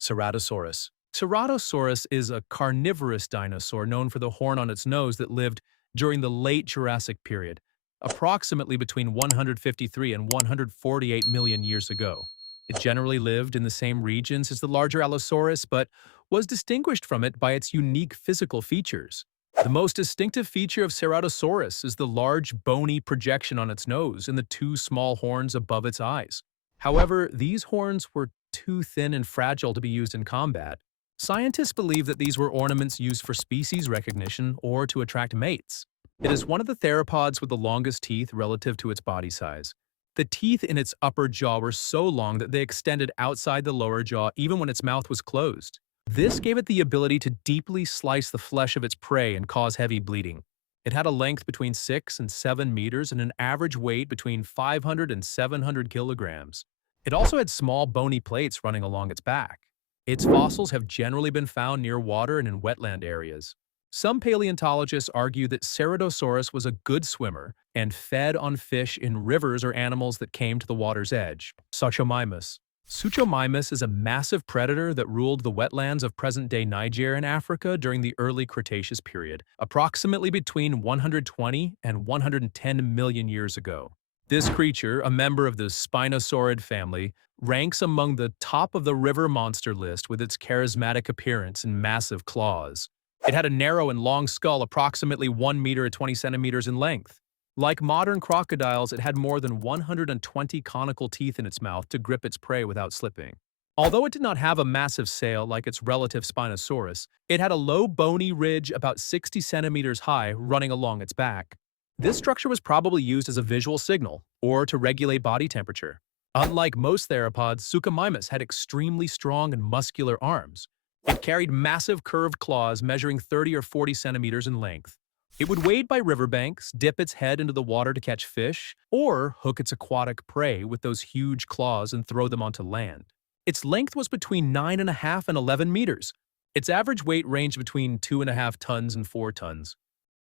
Ceratosaurus. Ceratosaurus is a carnivorous dinosaur known for the horn on its nose that lived during the late Jurassic period, approximately between 153 and 148 million years ago. It generally lived in the same regions as the larger Allosaurus, but was distinguished from it by its unique physical features. The most distinctive feature of Ceratosaurus is the large bony projection on its nose and the two small horns above its eyes. However, these horns were too thin and fragile to be used in combat. Scientists believe that these were ornaments used for species recognition or to attract mates. It is one of the theropods with the longest teeth relative to its body size. The teeth in its upper jaw were so long that they extended outside the lower jaw even when its mouth was closed. This gave it the ability to deeply slice the flesh of its prey and cause heavy bleeding. It had a length between 6 and 7 meters and an average weight between 500 and 700 kilograms. It also had small bony plates running along its back. Its fossils have generally been found near water and in wetland areas. Some paleontologists argue that Ceratosaurus was a good swimmer and fed on fish in rivers or animals that came to the water's edge. Suchomimus. Suchomimus is a massive predator that ruled the wetlands of present-day Niger and Africa during the early Cretaceous period, approximately between 120 and 110 million years ago. This creature, a member of the Spinosaurid family, ranks among the top of the river monster list with its charismatic appearance and massive claws. It had a narrow and long skull approximately 1 meter or 20 centimeters in length. Like modern crocodiles, it had more than 120 conical teeth in its mouth to grip its prey without slipping. Although it did not have a massive sail like its relative Spinosaurus, it had a low bony ridge about 60 centimeters high running along its back. This structure was probably used as a visual signal or to regulate body temperature. Unlike most theropods, Suchomimus had extremely strong and muscular arms. It carried massive curved claws measuring 30 or 40 centimeters in length. It would wade by riverbanks, dip its head into the water to catch fish, or hook its aquatic prey with those huge claws and throw them onto land. Its length was between 9.5 and 11 meters. Its average weight ranged between 2.5 tons and 4 tons.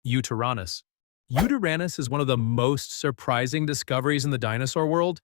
Yutyrannus. Yutyrannus is one of the most surprising discoveries in the dinosaur world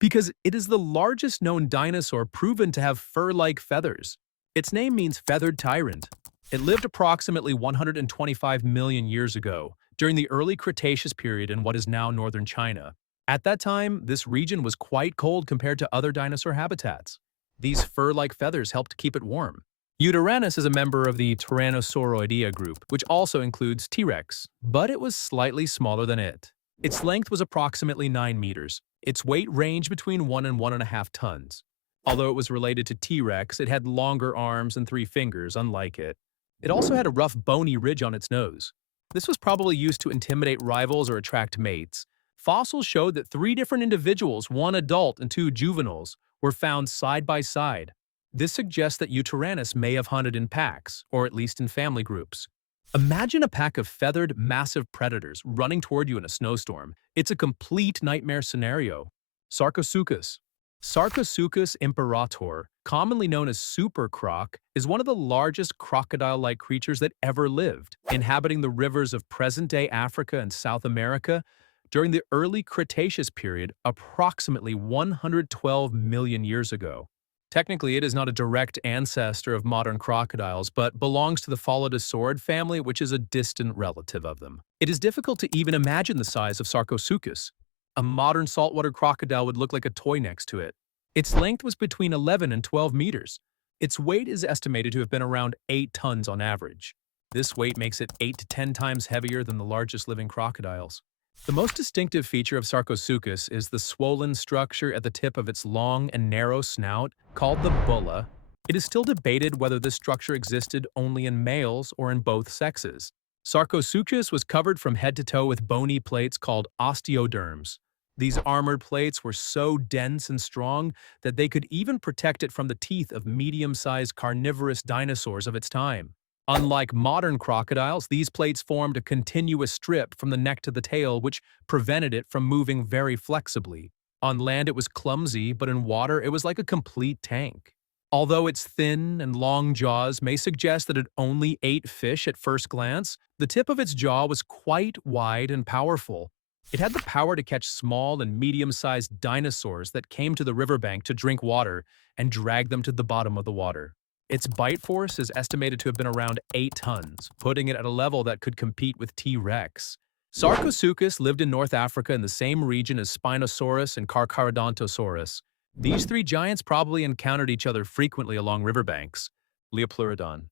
because it is the largest known dinosaur proven to have fur-like feathers. Its name means feathered tyrant. It lived approximately 125 million years ago, during the early Cretaceous period in what is now northern China. At that time, this region was quite cold compared to other dinosaur habitats. These fur-like feathers helped keep it warm. Yutyrannus is a member of the Tyrannosauroidea group, which also includes T-Rex, but it was slightly smaller than it. Its length was approximately 9 meters. Its weight ranged between 1 and 1.5 tons. Although it was related to T-Rex, it had longer arms and 3 fingers, unlike it. It also had a rough bony ridge on its nose. This was probably used to intimidate rivals or attract mates. Fossils showed that 3 different individuals, 1 adult and 2 juveniles, were found side by side. This suggests that Yutyrannus may have hunted in packs, or at least in family groups. Imagine a pack of feathered, massive predators running toward you in a snowstorm. It's a complete nightmare scenario. Sarcosuchus. Sarcosuchus imperator, commonly known as super croc, is one of the largest crocodile-like creatures that ever lived, inhabiting the rivers of present-day Africa and South America during the early Cretaceous period, approximately 112 million years ago. Technically, it is not a direct ancestor of modern crocodiles, but belongs to the Pholidosaurid family, which is a distant relative of them. It is difficult to even imagine the size of Sarcosuchus. A modern saltwater crocodile would look like a toy next to it. Its length was between 11 and 12 meters. Its weight is estimated to have been around 8 tons on average. This weight makes it 8 to 10 times heavier than the largest living crocodiles. The most distinctive feature of Sarcosuchus is the swollen structure at the tip of its long and narrow snout, called the bulla. It is still debated whether this structure existed only in males or in both sexes. Sarcosuchus was covered from head to toe with bony plates called osteoderms. These armored plates were so dense and strong that they could even protect it from the teeth of medium-sized carnivorous dinosaurs of its time. Unlike modern crocodiles, these plates formed a continuous strip from the neck to the tail, which prevented it from moving very flexibly. On land, it was clumsy, but in water, it was like a complete tank. Although its thin and long jaws may suggest that it only ate fish at first glance, the tip of its jaw was quite wide and powerful. It had the power to catch small and medium-sized dinosaurs that came to the riverbank to drink water and drag them to the bottom of the water. Its bite force is estimated to have been around 8 tons, putting it at a level that could compete with T-Rex. Sarcosuchus lived in North Africa in the same region as Spinosaurus and Carcharodontosaurus. These three giants probably encountered each other frequently along riverbanks. Liopleurodon.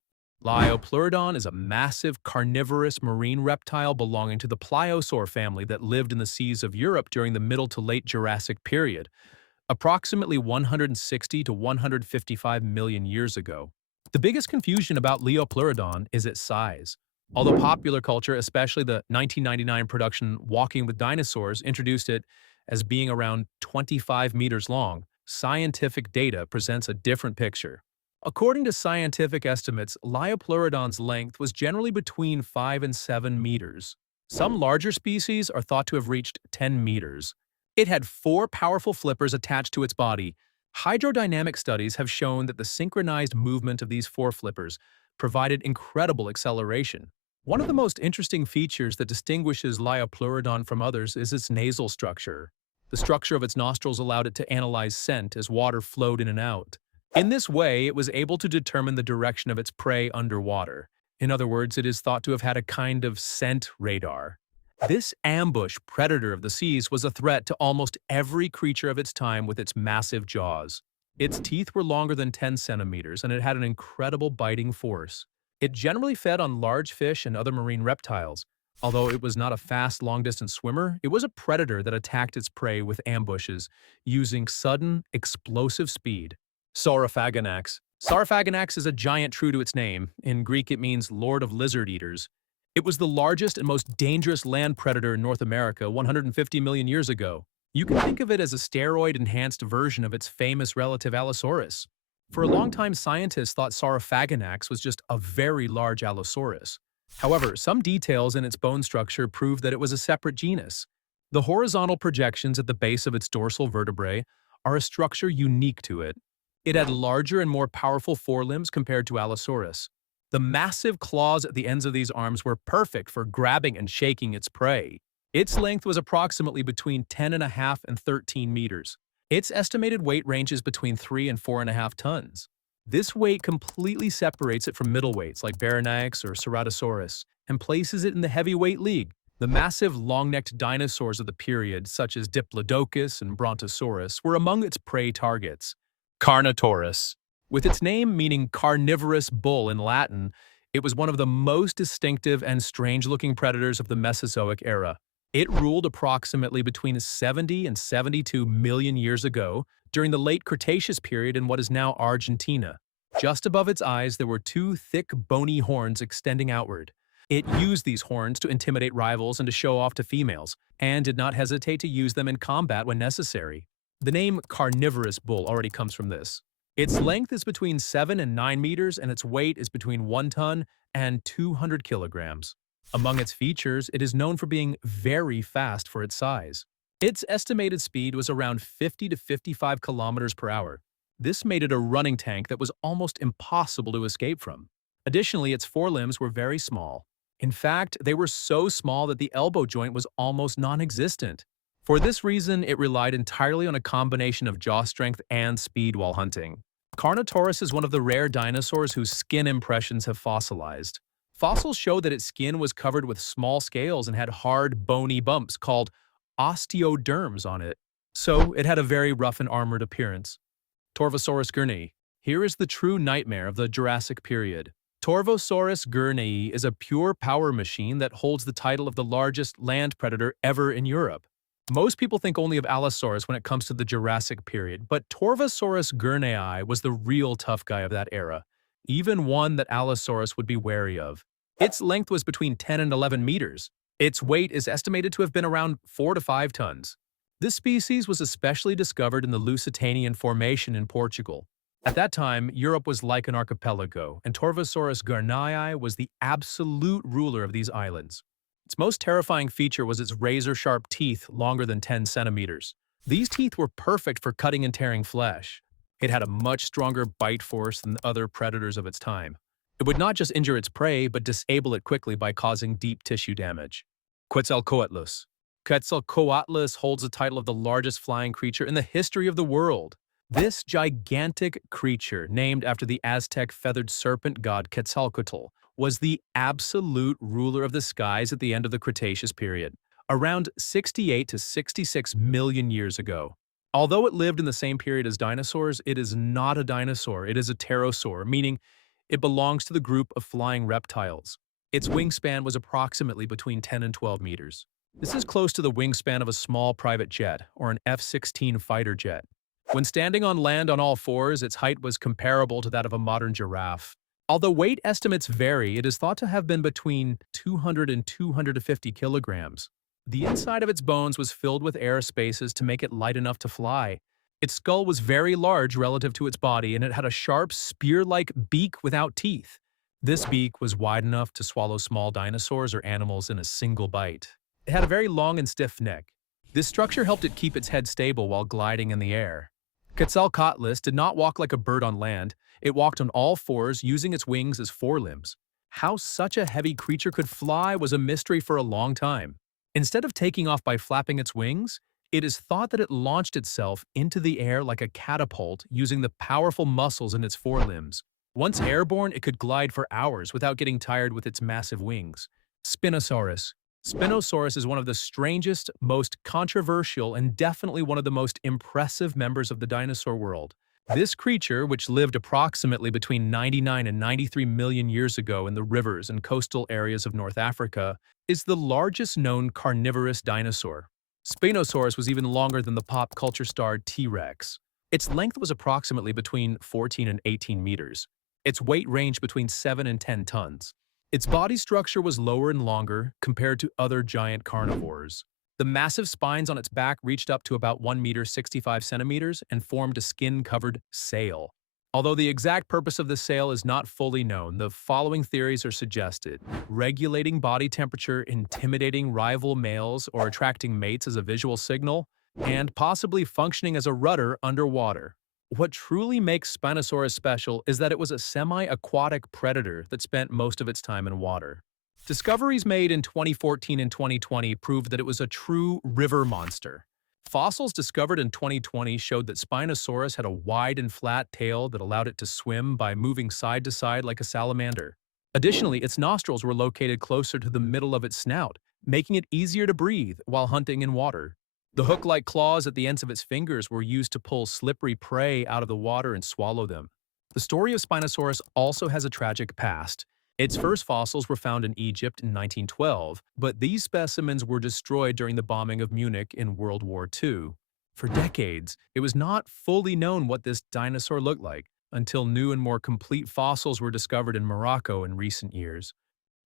Liopleurodon is a massive carnivorous marine reptile belonging to the pliosaur family that lived in the seas of Europe during the Middle to Late Jurassic period, approximately 160 to 155 million years ago. The biggest confusion about Liopleurodon is its size. Although popular culture, especially the 1999 production Walking with Dinosaurs, introduced it as being around 25 meters long, scientific data presents a different picture. According to scientific estimates, Liopleurodon's length was generally between 5 and 7 meters. Some larger species are thought to have reached 10 meters. It had 4 powerful flippers attached to its body. Hydrodynamic studies have shown that the synchronized movement of these 4 flippers provided incredible acceleration. One of the most interesting features that distinguishes Liopleurodon from others is its nasal structure. The structure of its nostrils allowed it to analyze scent as water flowed in and out. In this way, it was able to determine the direction of its prey underwater. In other words, it is thought to have had a kind of scent radar. This ambush predator of the seas was a threat to almost every creature of its time with its massive jaws. Its teeth were longer than 10 centimeters, and it had an incredible biting force. It generally fed on large fish and other marine reptiles. Although it was not a fast, long-distance swimmer, it was a predator that attacked its prey with ambushes, using sudden, explosive speed. Saurophaganax. Saurophaganax is a giant true to its name. In Greek, it means Lord of Lizard Eaters. It was the largest and most dangerous land predator in North America 150 million years ago. You can think of it as a steroid-enhanced version of its famous relative Allosaurus. For a long time, scientists thought Saurophaganax was just a very large Allosaurus. However, some details in its bone structure prove that it was a separate genus. The horizontal projections at the base of its dorsal vertebrae are a structure unique to it. It had larger and more powerful forelimbs compared to Allosaurus. The massive claws at the ends of these arms were perfect for grabbing and shaking its prey. Its length was approximately between 10.5 and 13 meters. Its estimated weight ranges between 3 and 4.5 tons. This weight completely separates it from middleweights like Baryonyx or Ceratosaurus and places it in the heavyweight league. The massive long-necked dinosaurs of the period, such as Diplodocus and Brontosaurus, were among its prey targets. Carnotaurus. With its name meaning carnivorous bull in Latin, it was one of the most distinctive and strange-looking predators of the Mesozoic era. It ruled approximately between 70 and 72 million years ago during the late Cretaceous period in what is now Argentina. Just above its eyes, there were 2 thick, bony horns extending outward. It used these horns to intimidate rivals and to show off to females, and did not hesitate to use them in combat when necessary. The name carnivorous bull already comes from this. Its length is between 7 and 9 meters, and its weight is between 1 ton and 200 kilograms. Among its features, it is known for being very fast for its size. Its estimated speed was around 50 to 55 kilometers per hour. This made it a running tank that was almost impossible to escape from. Additionally, its forelimbs were very small. In fact, they were so small that the elbow joint was almost non-existent. For this reason, it relied entirely on a combination of jaw strength and speed while hunting. Carnotaurus is one of the rare dinosaurs whose skin impressions have fossilized. Fossils show that its skin was covered with small scales and had hard, bony bumps called osteoderms on it. So, it had a very rough and armored appearance. Torvosaurus gurnei. Here is the true nightmare of the Jurassic period. Torvosaurus gurnei is a pure power machine that holds the title of the largest land predator ever in Europe. Most people think only of Allosaurus when it comes to the Jurassic period, but Torvosaurus gurnei was the real tough guy of that era, even one that Allosaurus would be wary of. Its length was between 10 and 11 meters. Its weight is estimated to have been around 4 to 5 tons. This species was especially discovered in the Lusitanian Formation in Portugal. At that time, Europe was like an archipelago, and Torvosaurus gurnei was the absolute ruler of these islands. Its most terrifying feature was its razor-sharp teeth longer than 10 centimeters. These teeth were perfect for cutting and tearing flesh. It had a much stronger bite force than other predators of its time. It would not just injure its prey, but disable it quickly by causing deep tissue damage. Quetzalcoatlus. Quetzalcoatlus holds the title of the largest flying creature in the history of the world. This gigantic creature, named after the Aztec feathered serpent god Quetzalcoatl, was the absolute ruler of the skies at the end of the Cretaceous period, around 68 to 66 million years ago. Although it lived in the same period as dinosaurs, it is not a dinosaur, it is a pterosaur, meaning it belongs to the group of flying reptiles. Its wingspan was approximately between 10 and 12 meters. This is close to the wingspan of a small private jet, or an F-16 fighter jet. When standing on land on all fours, its height was comparable to that of a modern giraffe. Although weight estimates vary, it is thought to have been between 200 and 250 kilograms. The inside of its bones was filled with air spaces to make it light enough to fly. Its skull was very large relative to its body, and it had a sharp, spear-like beak without teeth. This beak was wide enough to swallow small dinosaurs or animals in a single bite. It had a very long and stiff neck. This structure helped it keep its head stable while gliding in the air. Quetzalcoatlus did not walk like a bird on land. It walked on all fours, using its wings as forelimbs. How such a heavy creature could fly was a mystery for a long time. Instead of taking off by flapping its wings, it is thought that it launched itself into the air like a catapult using the powerful muscles in its forelimbs. Once airborne, it could glide for hours without getting tired with its massive wings. Spinosaurus. Spinosaurus is one of the strangest, most controversial, and definitely one of the most impressive members of the dinosaur world. This creature, which lived approximately between 99 and 93 million years ago in the rivers and coastal areas of North Africa, is the largest known carnivorous dinosaur. Spinosaurus was even longer than the pop culture star T-Rex. Its length was approximately between 14 and 18 meters. Its weight ranged between 7 and 10 tons. Its body structure was lower and longer compared to other giant carnivores. The massive spines on its back reached up to about 1 meter 65 centimeters and formed a skin-covered sail. Although the exact purpose of the sail is not fully known, the following theories are suggested: regulating body temperature, intimidating rival males, or attracting mates as a visual signal, and possibly functioning as a rudder underwater. What truly makes Spinosaurus special is that it was a semi-aquatic predator that spent most of its time in water. Discoveries made in 2014 and 2020 proved that it was a true river monster. Fossils discovered in 2020 showed that Spinosaurus had a wide and flat tail that allowed it to swim by moving side to side like a salamander. Additionally, its nostrils were located closer to the middle of its snout, making it easier to breathe while hunting in water. The hook-like claws at the ends of its fingers were used to pull slippery prey out of the water and swallow them. The story of Spinosaurus also has a tragic past. Its first fossils were found in Egypt in 1912, but these specimens were destroyed during the bombing of Munich in World War II. For decades, it was not fully known what this dinosaur looked like, until new and more complete fossils were discovered in Morocco in recent years.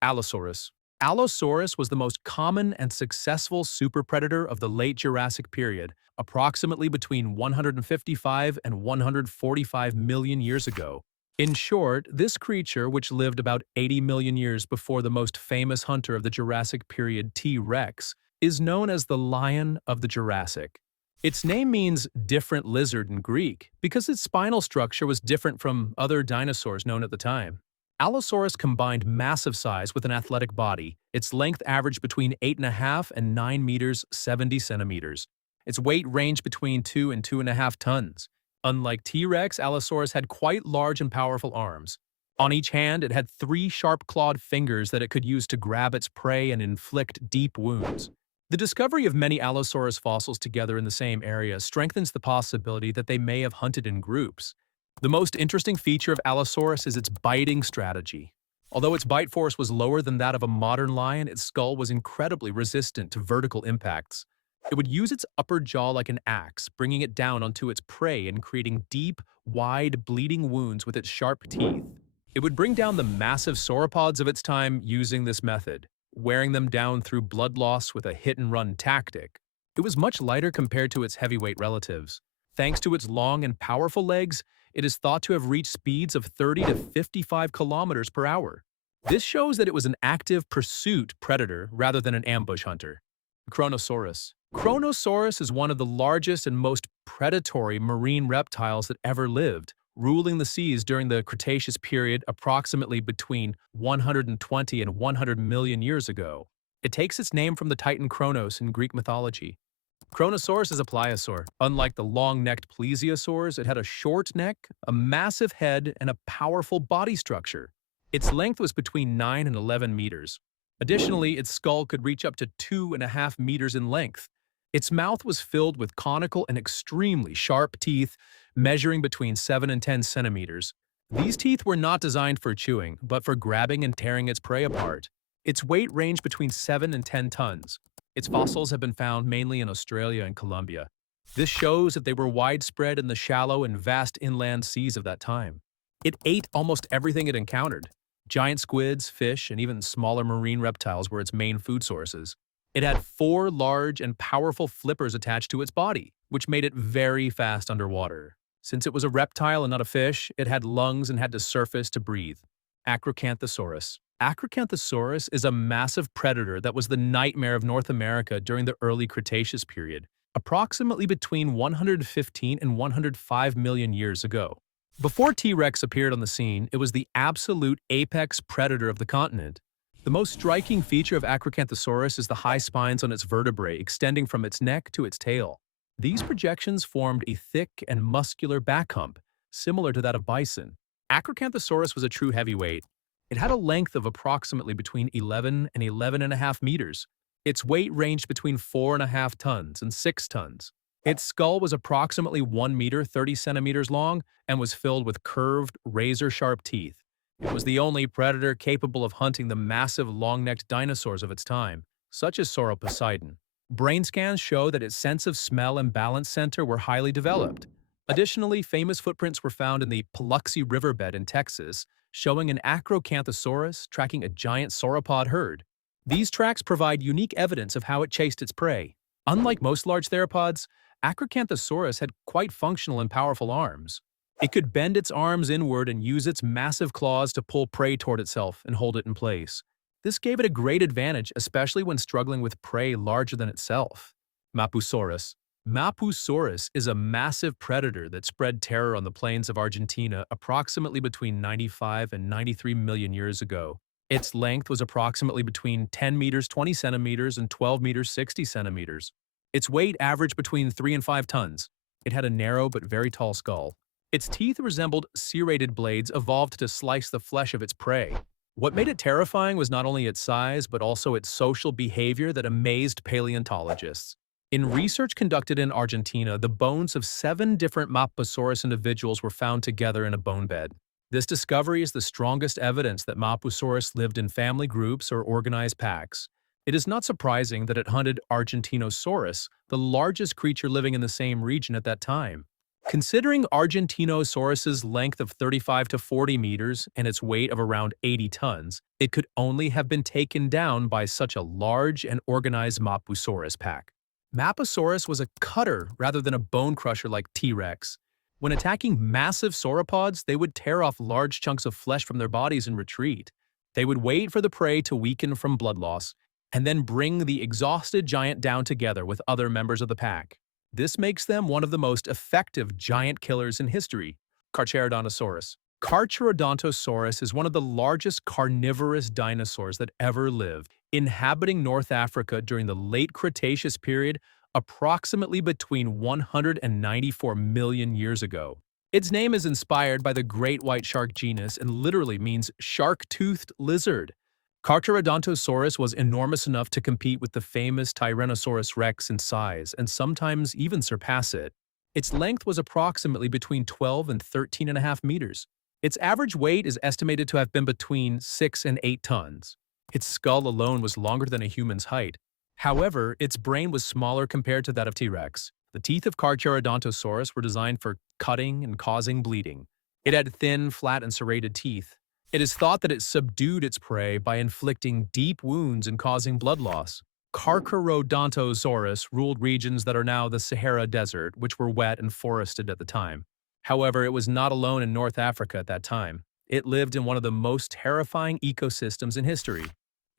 Allosaurus. Allosaurus was the most common and successful superpredator of the late Jurassic period, approximately between 155 and 145 million years ago. In short, this creature, which lived about 80 million years before the most famous hunter of the Jurassic period, T-Rex, is known as the Lion of the Jurassic. Its name means different lizard in Greek because its spinal structure was different from other dinosaurs known at the time. Allosaurus combined massive size with an athletic body. Its length averaged between 8.5 and 9 meters 70 centimeters. Its weight ranged between 2 and 2.5 tons. Unlike T-Rex, Allosaurus had quite large and powerful arms. On each hand, it had 3 sharp-clawed fingers that it could use to grab its prey and inflict deep wounds. The discovery of many Allosaurus fossils together in the same area strengthens the possibility that they may have hunted in groups. The most interesting feature of Allosaurus is its biting strategy. Although its bite force was lower than that of a modern lion, its skull was incredibly resistant to vertical impacts. It would use its upper jaw like an axe, bringing it down onto its prey and creating deep, wide, bleeding wounds with its sharp teeth. It would bring down the massive sauropods of its time using this method, wearing them down through blood loss with a hit-and-run tactic. It was much lighter compared to its heavyweight relatives. Thanks to its long and powerful legs, it is thought to have reached speeds of 30 to 55 kilometers per hour. This shows that it was an active pursuit predator rather than an ambush hunter. Kronosaurus. Kronosaurus is one of the largest and most predatory marine reptiles that ever lived, ruling the seas during the Cretaceous period approximately between 120 and 100 million years ago. It takes its name from the titan Kronos in Greek mythology. Kronosaurus is a pliosaur. Unlike the long-necked plesiosaurs, it had a short neck, a massive head, and a powerful body structure. Its length was between 9 and 11 meters. Additionally, its skull could reach up to 2.5 meters in length. Its mouth was filled with conical and extremely sharp teeth, measuring between 7 and 10 centimeters. These teeth were not designed for chewing, but for grabbing and tearing its prey apart. Its weight ranged between 7 and 10 tons. Its fossils have been found mainly in Australia and Colombia. This shows that they were widespread in the shallow and vast inland seas of that time. It ate almost everything it encountered. Giant squids, fish, and even smaller marine reptiles were its main food sources. It had 4 large and powerful flippers attached to its body, which made it very fast underwater. Since it was a reptile and not a fish, it had lungs and had to surface to breathe. Acrocanthosaurus. Acrocanthosaurus is a massive predator that was the nightmare of North America during the early Cretaceous period, approximately between 115 and 105 million years ago. Before T-Rex appeared on the scene, it was the absolute apex predator of the continent. The most striking feature of Acrocanthosaurus is the high spines on its vertebrae extending from its neck to its tail. These projections formed a thick and muscular back hump, similar to that of bison. Acrocanthosaurus was a true heavyweight. It had a length of approximately between 11 and 11.5 meters. Its weight ranged between 4.5 tons and 6 tons. Its skull was approximately 1 meter 30 centimeters long and was filled with curved, razor-sharp teeth. It was the only predator capable of hunting the massive long-necked dinosaurs of its time, such as Sauroposeidon. Brain scans show that its sense of smell and balance center were highly developed. Additionally, famous footprints were found in the Paluxy riverbed in Texas, showing an Acrocanthosaurus tracking a giant sauropod herd. These tracks provide unique evidence of how it chased its prey. Unlike most large theropods, Acrocanthosaurus had quite functional and powerful arms. It could bend its arms inward and use its massive claws to pull prey toward itself and hold it in place. This gave it a great advantage, especially when struggling with prey larger than itself. Mapusaurus. Mapusaurus is a massive predator that spread terror on the plains of Argentina approximately between 95 and 93 million years ago. Its length was approximately between 10 meters 20 centimeters and 12 meters 60 centimeters. Its weight averaged between 3 and 5 tons. It had a narrow but very tall skull. Its teeth resembled serrated blades evolved to slice the flesh of its prey. What made it terrifying was not only its size, but also its social behavior that amazed paleontologists. In research conducted in Argentina, the bones of 7 different Mapusaurus individuals were found together in a bone bed. This discovery is the strongest evidence that Mapusaurus lived in family groups or organized packs. It is not surprising that it hunted Argentinosaurus, the largest creature living in the same region at that time. Considering Argentinosaurus's length of 35 to 40 meters and its weight of around 80 tons, it could only have been taken down by such a large and organized Mapusaurus pack. Mapusaurus was a cutter rather than a bone crusher like T-Rex. When attacking massive sauropods, they would tear off large chunks of flesh from their bodies and retreat. They would wait for the prey to weaken from blood loss, and then bring the exhausted giant down together with other members of the pack. This makes them one of the most effective giant killers in history. Carcharodontosaurus. Carcharodontosaurus is one of the largest carnivorous dinosaurs that ever lived, inhabiting North Africa during the late Cretaceous period, approximately between 194 million years ago. Its name is inspired by the great white shark genus and literally means shark-toothed lizard. Carcharodontosaurus was enormous enough to compete with the famous Tyrannosaurus rex in size and sometimes even surpass it. Its length was approximately between 12 and 13.5 meters. Its average weight is estimated to have been between 6 and 8 tons. Its skull alone was longer than a human's height. However, its brain was smaller compared to that of T-Rex. The teeth of Carcharodontosaurus were designed for cutting and causing bleeding. It had thin, flat, and serrated teeth. It is thought that it subdued its prey by inflicting deep wounds and causing blood loss. Carcharodontosaurus ruled regions that are now the Sahara Desert, which were wet and forested at the time. However, it was not alone in North Africa at that time. It lived in one of the most terrifying ecosystems in history.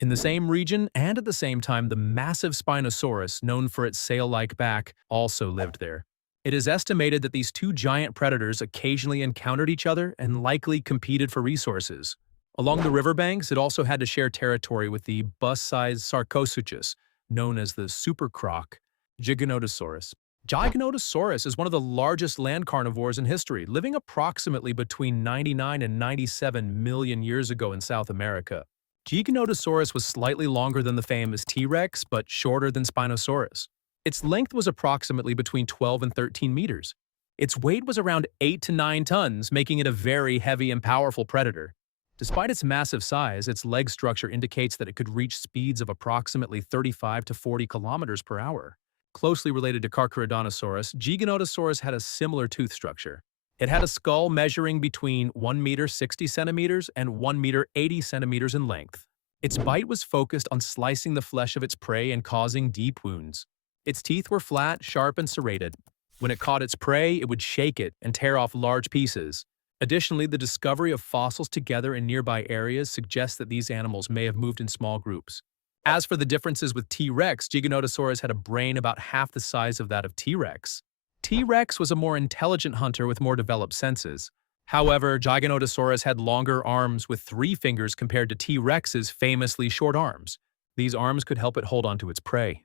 In the same region and at the same time, the massive Spinosaurus, known for its sail-like back, also lived there. It is estimated that these two giant predators occasionally encountered each other and likely competed for resources. Along the riverbanks, it also had to share territory with the bus-sized Sarcosuchus, known as the supercroc Giganotosaurus. Giganotosaurus is one of the largest land carnivores in history, living approximately between 99 and 97 million years ago in South America. Giganotosaurus was slightly longer than the famous T-Rex, but shorter than Spinosaurus. Its length was approximately between 12 and 13 meters. Its weight was around 8 to 9 tons, making it a very heavy and powerful predator. Despite its massive size, its leg structure indicates that it could reach speeds of approximately 35 to 40 kilometers per hour. Closely related to Carcharodontosaurus, Giganotosaurus had a similar tooth structure. It had a skull measuring between 1 meter 60 centimeters and 1 meter 80 centimeters in length. Its bite was focused on slicing the flesh of its prey and causing deep wounds. Its teeth were flat, sharp, and serrated. When it caught its prey, it would shake it and tear off large pieces. Additionally, the discovery of fossils together in nearby areas suggests that these animals may have moved in small groups. As for the differences with T-Rex, Giganotosaurus had a brain about half the size of that of T-Rex. T-Rex was a more intelligent hunter with more developed senses. However, Giganotosaurus had longer arms with 3 fingers compared to T-Rex's famously short arms. These arms could help it hold onto its prey.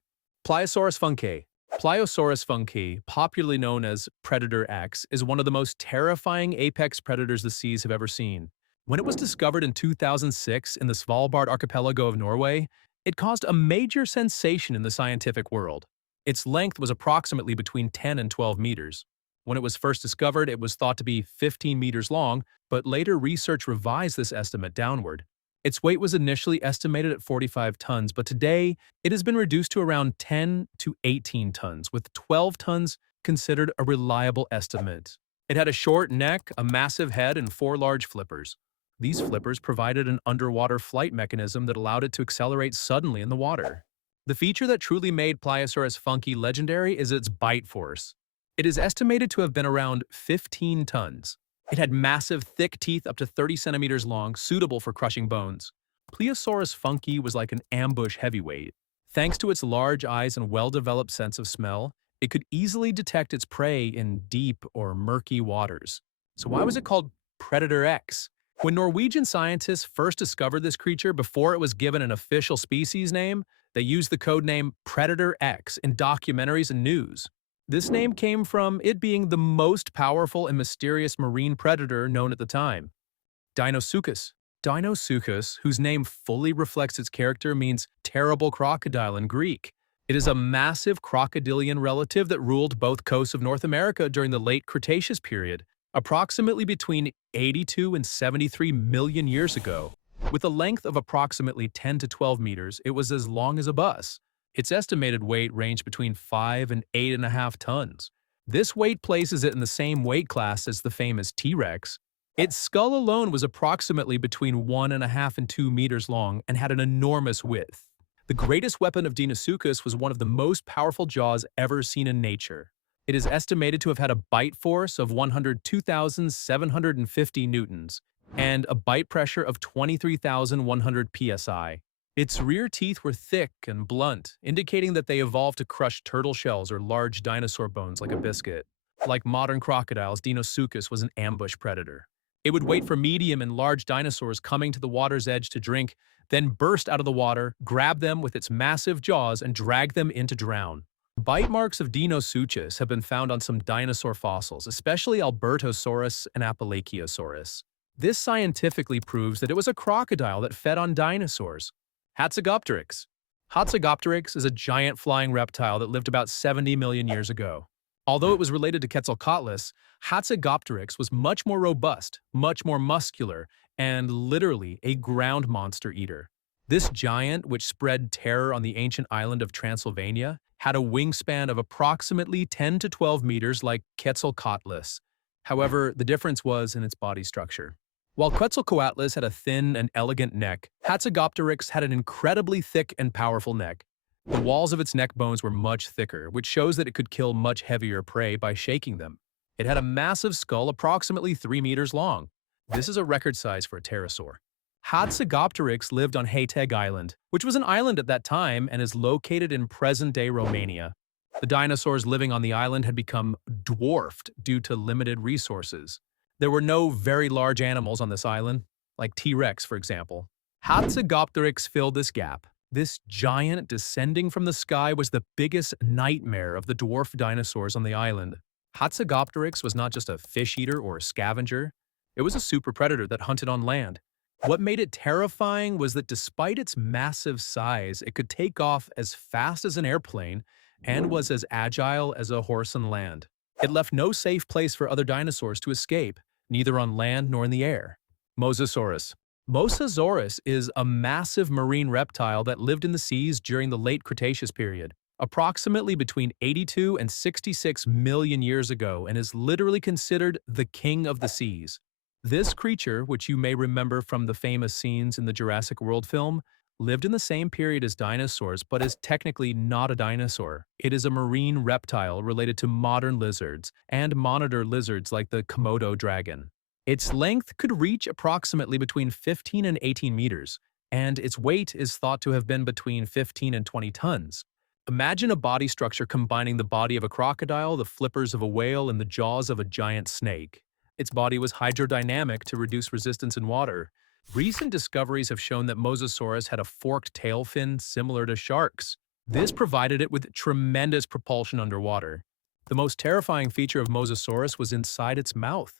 Pliosaurus funki. Pliosaurus funki, popularly known as Predator X, is one of the most terrifying apex predators the seas have ever seen. When it was discovered in 2006 in the Svalbard archipelago of Norway, it caused a major sensation in the scientific world. Its length was approximately between 10 and 12 meters. When it was first discovered, it was thought to be 15 meters long, but later research revised this estimate downward. Its weight was initially estimated at 45 tons, but today it has been reduced to around 10 to 18 tons, with 12 tons considered a reliable estimate. It had a short neck, a massive head, and 4 large flippers. These flippers provided an underwater flight mechanism that allowed it to accelerate suddenly in the water. The feature that truly made Pliosaurus funki legendary is its bite force. It is estimated to have been around 15 tons. It had massive, thick teeth up to 30 centimeters long, suitable for crushing bones. Pliosaurus funki was like an ambush heavyweight. Thanks to its large eyes and well-developed sense of smell, it could easily detect its prey in deep or murky waters. So why was it called Predator X? When Norwegian scientists first discovered this creature before it was given an official species name, they used the code name Predator X in documentaries and news. This name came from it being the most powerful and mysterious marine predator known at the time. Deinosuchus. Deinosuchus, whose name fully reflects its character, means terrible crocodile in Greek. It is a massive crocodilian relative that ruled both coasts of North America during the late Cretaceous period, approximately between 82 and 73 million years ago. With a length of approximately 10 to 12 meters, it was as long as a bus. Its estimated weight ranged between 5 and 8.5 tons. This weight places it in the same weight class as the famous T-Rex. Its skull alone was approximately between 1.5 and 2 meters long and had an enormous width. The greatest weapon of Deinosuchus was one of the most powerful jaws ever seen in nature. It is estimated to have had a bite force of 102,750 newtons and a bite pressure of 23,100 psi. Its rear teeth were thick and blunt, indicating that they evolved to crush turtle shells or large dinosaur bones like a biscuit. Like modern crocodiles, Deinosuchus was an ambush predator. It would wait for medium and large dinosaurs coming to the water's edge to drink, then burst out of the water, grab them with its massive jaws, and drag them in to drown. Bite marks of Deinosuchus have been found on some dinosaur fossils, especially Albertosaurus and Apalachiosaurus. This scientifically proves that it was a crocodile that fed on dinosaurs. Hatzegopteryx. Hatzegopteryx is a giant flying reptile that lived about 70 million years ago. Although it was related to Quetzalcoatlus, Hatzegopteryx was much more robust, much more muscular, and literally a ground monster eater. This giant, which spread terror on the ancient island of Transylvania, had a wingspan of approximately 10 to 12 meters like Quetzalcoatlus. However, the difference was in its body structure. While Quetzalcoatlus had a thin and elegant neck, Hatzegopteryx had an incredibly thick and powerful neck. The walls of its neck bones were much thicker, which shows that it could kill much heavier prey by shaking them. It had a massive skull approximately 3 meters long. This is a record size for a pterosaur. Hatzegopteryx lived on Haiteg Island, which was an island at that time and is located in present-day Romania. The dinosaurs living on the island had become dwarfed due to limited resources. There were no very large animals on this island. like T-Rex for example. Hatzegopteryx filled this gap. This giant descending from the sky was the biggest nightmare of the dwarf dinosaurs on the island. Hatzegopteryx was not just a fish eater or a scavenger, it was a super predator that hunted on land. What made it terrifying was that despite its massive size, it could take off as fast as an airplane and was as agile as a horse on land. It left no safe place for other dinosaurs to escape, neither on land nor in the air. Mosasaurus. Mosasaurus is a massive marine reptile that lived in the seas during the late Cretaceous period, approximately between 82 and 66 million years ago, and is literally considered the king of the seas. This creature, which you may remember from the famous scenes in the Jurassic World film, lived in the same period as dinosaurs but is technically not a dinosaur. It is a marine reptile related to modern lizards and monitor lizards like the Komodo dragon. Its length could reach approximately between 15 and 18 meters, and its weight is thought to have been between 15 and 20 tons. Imagine a body structure combining the body of a crocodile, the flippers of a whale, and the jaws of a giant snake. Its body was hydrodynamic to reduce resistance in water. Recent discoveries have shown that Mosasaurus had a forked tail fin similar to sharks. This provided it with tremendous propulsion underwater. The most terrifying feature of Mosasaurus was inside its mouth.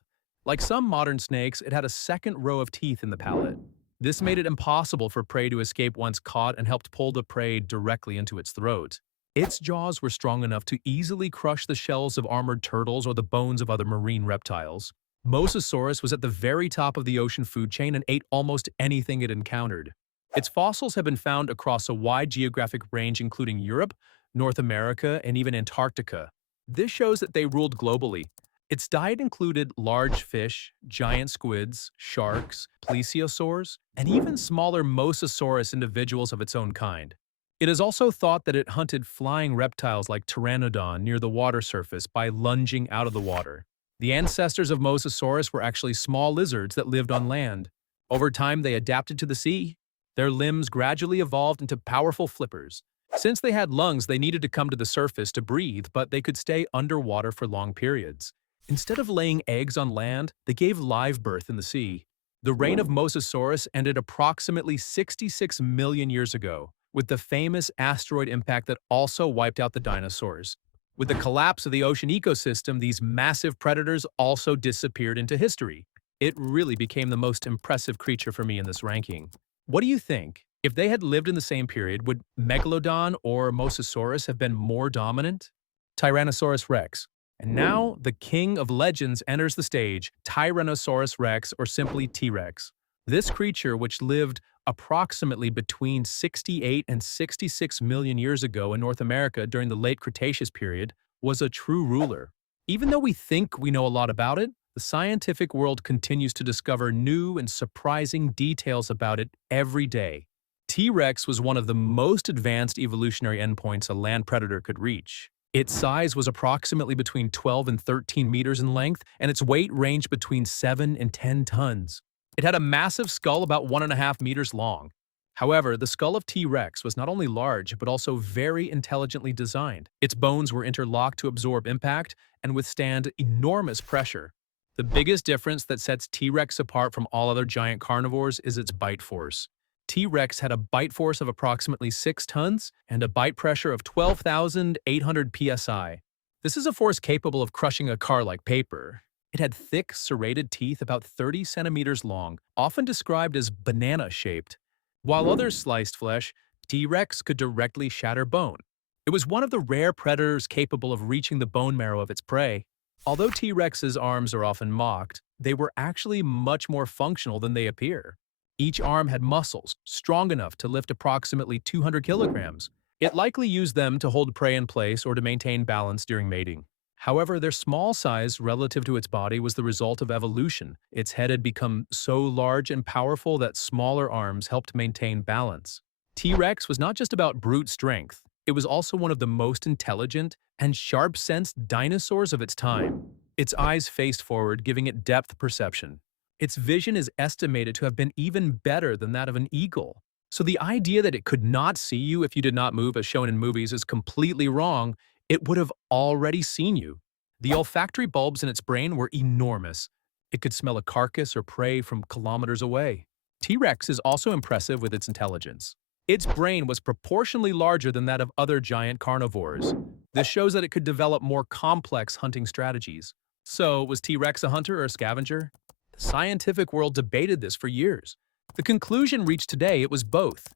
Like some modern snakes, it had a second row of teeth in the palate. This made it impossible for prey to escape once caught and helped pull the prey directly into its throat. Its jaws were strong enough to easily crush the shells of armored turtles or the bones of other marine reptiles. Mosasaurus was at the very top of the ocean food chain and ate almost anything it encountered. Its fossils have been found across a wide geographic range including Europe, North America, and even Antarctica. This shows that they ruled globally. Its diet included large fish, giant squids, sharks, plesiosaurs, and even smaller Mosasaurus individuals of its own kind. It is also thought that it hunted flying reptiles like Pteranodon near the water surface by lunging out of the water. The ancestors of Mosasaurus were actually small lizards that lived on land. Over time, they adapted to the sea. Their limbs gradually evolved into powerful flippers. Since they had lungs, they needed to come to the surface to breathe, but they could stay underwater for long periods. Instead of laying eggs on land, they gave live birth in the sea. The reign of Mosasaurus ended approximately 66 million years ago, with the famous asteroid impact that also wiped out the dinosaurs. With the collapse of the ocean ecosystem, these massive predators also disappeared into history. It really became the most impressive creature for me in this ranking. What do you think? If they had lived in the same period, would Megalodon or Mosasaurus have been more dominant? Tyrannosaurus rex. And now, the king of legends enters the stage, Tyrannosaurus rex, or simply T-Rex. This creature, which lived approximately between 68 and 66 million years ago in North America during the late Cretaceous period, was a true ruler. Even though we think we know a lot about it, the scientific world continues to discover new and surprising details about it every day. T-Rex was one of the most advanced evolutionary endpoints a land predator could reach. Its size was approximately between 12 and 13 meters in length, and its weight ranged between 7 and 10 tons. It had a massive skull about 1.5 meters long. However, the skull of T-Rex was not only large, but also very intelligently designed. Its bones were interlocked to absorb impact and withstand enormous pressure. The biggest difference that sets T-Rex apart from all other giant carnivores is its bite force. T-Rex had a bite force of approximately 6 tons and a bite pressure of 12,800 psi. This is a force capable of crushing a car like paper. It had thick, serrated teeth about 30 centimeters long, often described as banana-shaped. While others sliced flesh, T-Rex could directly shatter bone. It was one of the rare predators capable of reaching the bone marrow of its prey. Although T-Rex's arms are often mocked, they were actually much more functional than they appear. Each arm had muscles strong enough to lift approximately 200 kilograms. It likely used them to hold prey in place or to maintain balance during mating. However, their small size relative to its body was the result of evolution. Its head had become so large and powerful that smaller arms helped maintain balance. T-Rex was not just about brute strength. It was also one of the most intelligent and sharp-sensed dinosaurs of its time. Its eyes faced forward, giving it depth perception. Its vision is estimated to have been even better than that of an eagle. So the idea that it could not see you if you did not move as shown in movies is completely wrong. It would have already seen you. The olfactory bulbs in its brain were enormous. It could smell a carcass or prey from kilometers away. T-Rex is also impressive with its intelligence. Its brain was proportionally larger than that of other giant carnivores. This shows that it could develop more complex hunting strategies. So, was T-Rex a hunter or a scavenger? The scientific world debated this for years. The conclusion reached today, it was both.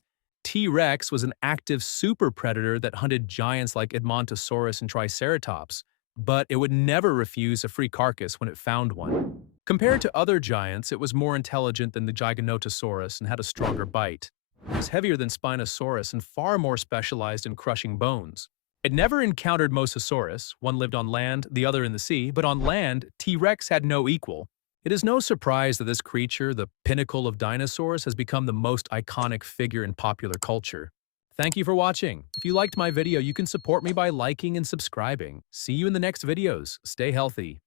T-Rex was an active super predator that hunted giants like Edmontosaurus and Triceratops, but it would never refuse a free carcass when it found one. Compared to other giants, it was more intelligent than the Giganotosaurus and had a stronger bite. It was heavier than Spinosaurus and far more specialized in crushing bones. It never encountered Mosasaurus, one lived on land, the other in the sea, but on land, T-Rex had no equal. It is no surprise that this creature, the pinnacle of dinosaurs, has become the most iconic figure in popular culture. Thank you for watching. If you liked my video, you can support me by liking and subscribing. See you in the next videos. Stay healthy.